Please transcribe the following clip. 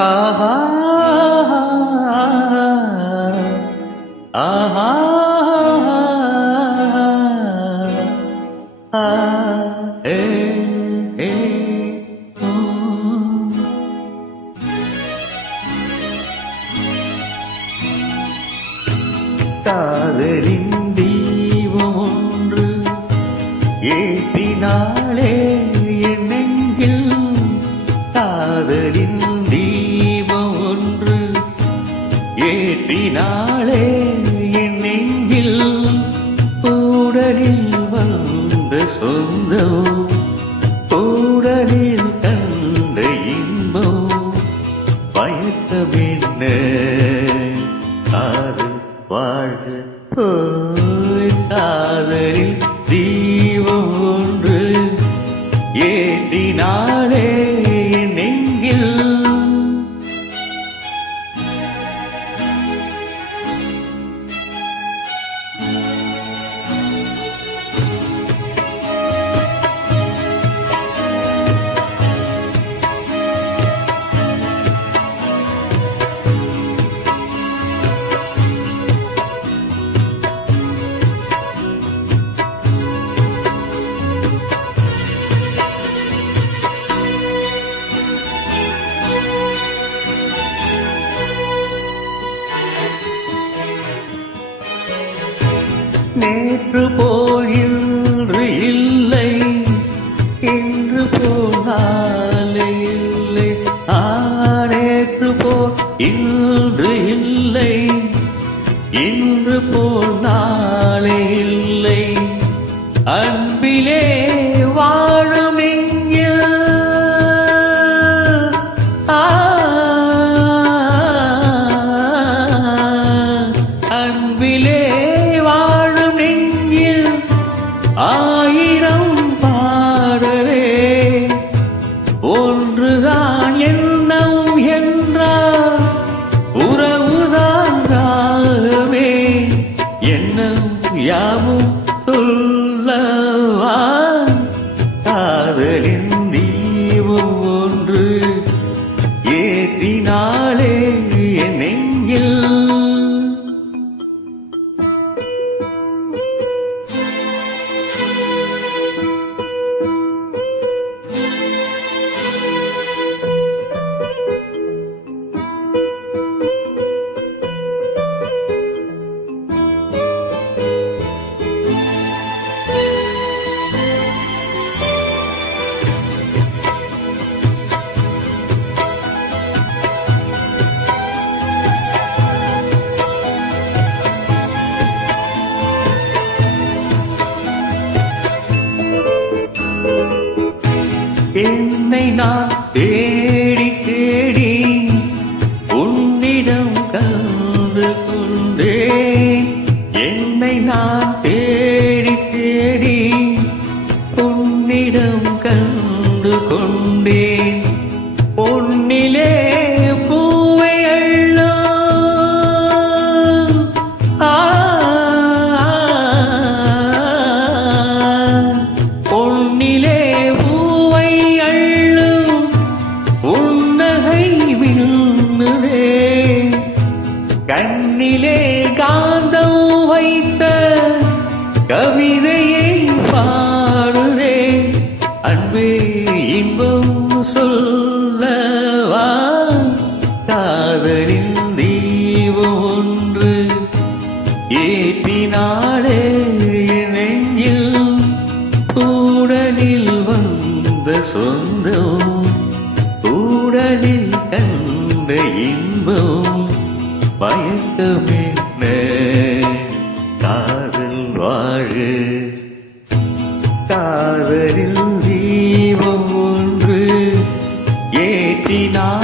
ஆஹா ஆஹா ஏ, ஏ, காதலின் தீபம் ஒன்று ஏற்றினாளே என் நெஞ்சில். காதலின் ஏற்றினாளே என் நெஞ்சில் கூடலில் வந்த சொந்தம் கூடலில் கண்ட இன்பம் பயத்தமென்ன காதல் வாழ்க காதலில் தீபம் ஒன்று ஏற்றினாளே என் நெஞ்சில் நேற்று போல் இன்று இல்லை இன்று போல் நாளை இல்லை. ஆ நேற்று போல் இன்று இல்லை இன்று போல் நாளை ஆயிரம் பாடலே. ஒன்றுதான் எண்ணம் என்றால் உறவுதான் ராகமே எண்ணம் யாவும் சொல்லவா? காதலின் என்னை நான் தேடி தேடி உன்னிடம் கலந்து கொண்டே. என்னை நான் தேடி தேடி உன்னிடம் கலந்து கொண்டேன் உன்னகை கண்ணிலே காந்தம் வைத்த கவிதையை பாடுதே அன்பே இன்பம் சொல்லவா? காதலின் தீபம் ஒன்று ஏற்றினாளே. நெஞ்சில் கூடலில் வந்த சொந்தம் உடலில் கண்ட இன்பம் பயக்கமென்ன காதல் வாழு. காதலில் தீபம் ஒன்று ஏற்றினார்.